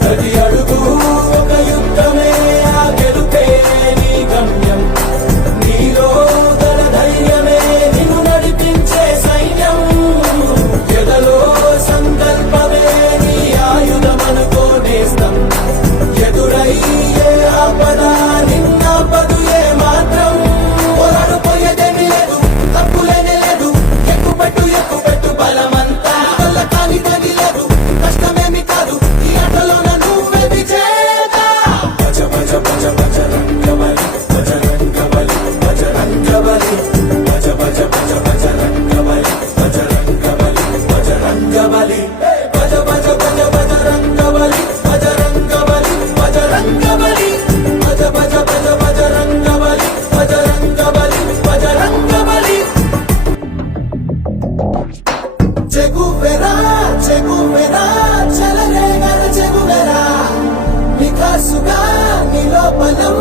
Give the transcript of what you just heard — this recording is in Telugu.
ప్రతి అడుగు ఒక యుద్ధమే, ఆ గెలుపే నీ గమ్యం. నీలో గల ధైర్యమే నిన్ను నడిపించే సైన్యం. ఎదలో సంకల్పమే నీ ఆయుధమనుకో నేస్తం. ఎదురయ్యే ఆపద నిన్నాపదు ఏ మాత్రం. పోరాడుపోయేదేమీ లేదు, తప్పులేనే లేదు. ఎక్కుపెట్టు బలమంతా వల్ల కాని తగి లేదు. కష్టమేమి కాదు ఈ ఆటలోన నువ్వే విజేత. భజ భజ భజ బజరంగబలి, బజరంగబలి, బజరంగబలి. భజ భజ భజ బజరంగబలి, బజరంగబలి, బజరంగబలి. భజ భజ భజ బజరంగబలి, బజరంగబలి, బజరంగబలి. భజ భజ భజ బజరంగబలి, బజరంగబలి, బజరంగబలి. చెగువెరా చెగువెరా చెలరేగర చెగువెరా, వికాసుగా నీ లోపలం